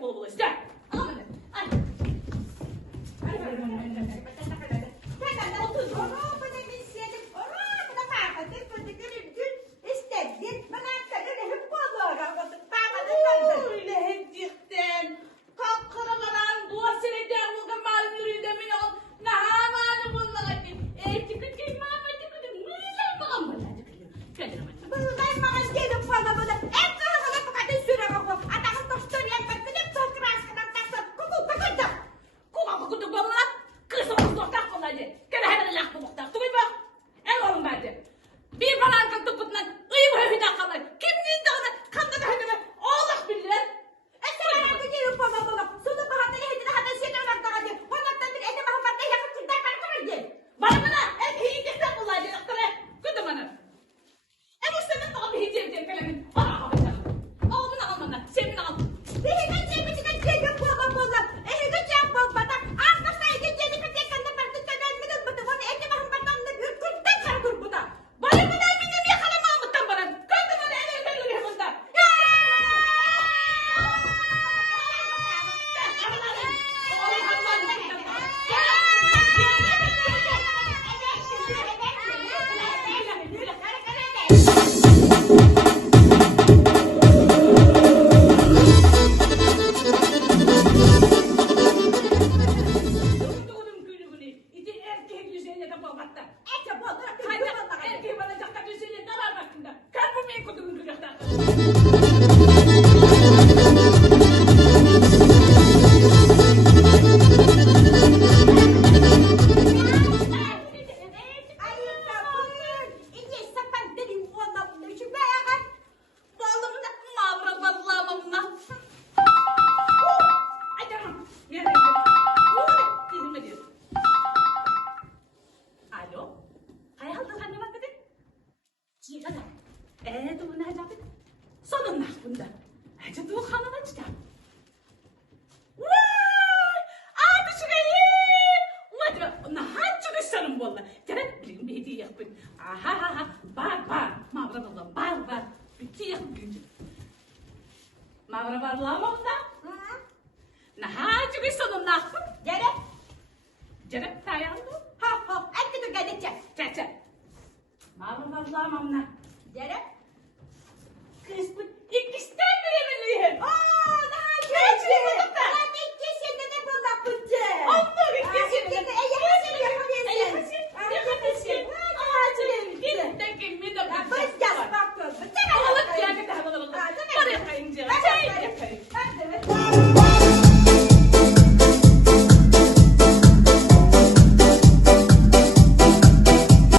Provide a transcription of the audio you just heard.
hep bol bol işte. Aman ne? Ay. Öyle hediyekten. Kalkıramadan dua seneden bu kemal yürüdemin ol. Nahamanı bunlar etti. Tıkı kıyma ama tıkı tıkı. Müzel bakalım bana tıkı. Kendine bak. Kuka kukutuk ba mga? Kısımız doktak kolaydı. Kena hemen lak doktak. Tukoy ba? En oğlum bence. Bir falan kan tukutlan. Iyi bu hüda kalay. Kim değil de ona kanda da hüda. Allah bilir. Bana bana. En iyi destek kolaydı. Kudu bana. En üstten de bir hediye edeceğim kalemin. Bana alacağım. Al bunu al bana. Senin al. Bana bana benim yakalamamıktan bana. Kudu bana en önden yürüyor bunda. Doğdum günümünü. İti erkek yüzeyine kapamakta. Erkeği bana cakta yüzeyine karar baktığında. Kalbimi yıkıldığını duruyorlar. Bağlamında mavra bağlamamına. Ay canım. Nereye gidiyor? Bizim ediyor. Alo. Hay halde annem hakikaten. Ciğer. Bu ne acaba? Sonun bunda. Hacı bu hanıma çıkar. Vay! Abi şurayı! Vay! Nahan çıkışlarım valla. Canım bilin bir hediye yapın. Aha! Bar. Mavra ballam. Bar. Bitti yakın güncü. Mavra ballamam da. Nahan çıkışlarım ne yapın? Canım sayandı. Çek. Mavra ballamam ne? Kız bu ikisinden biri mi?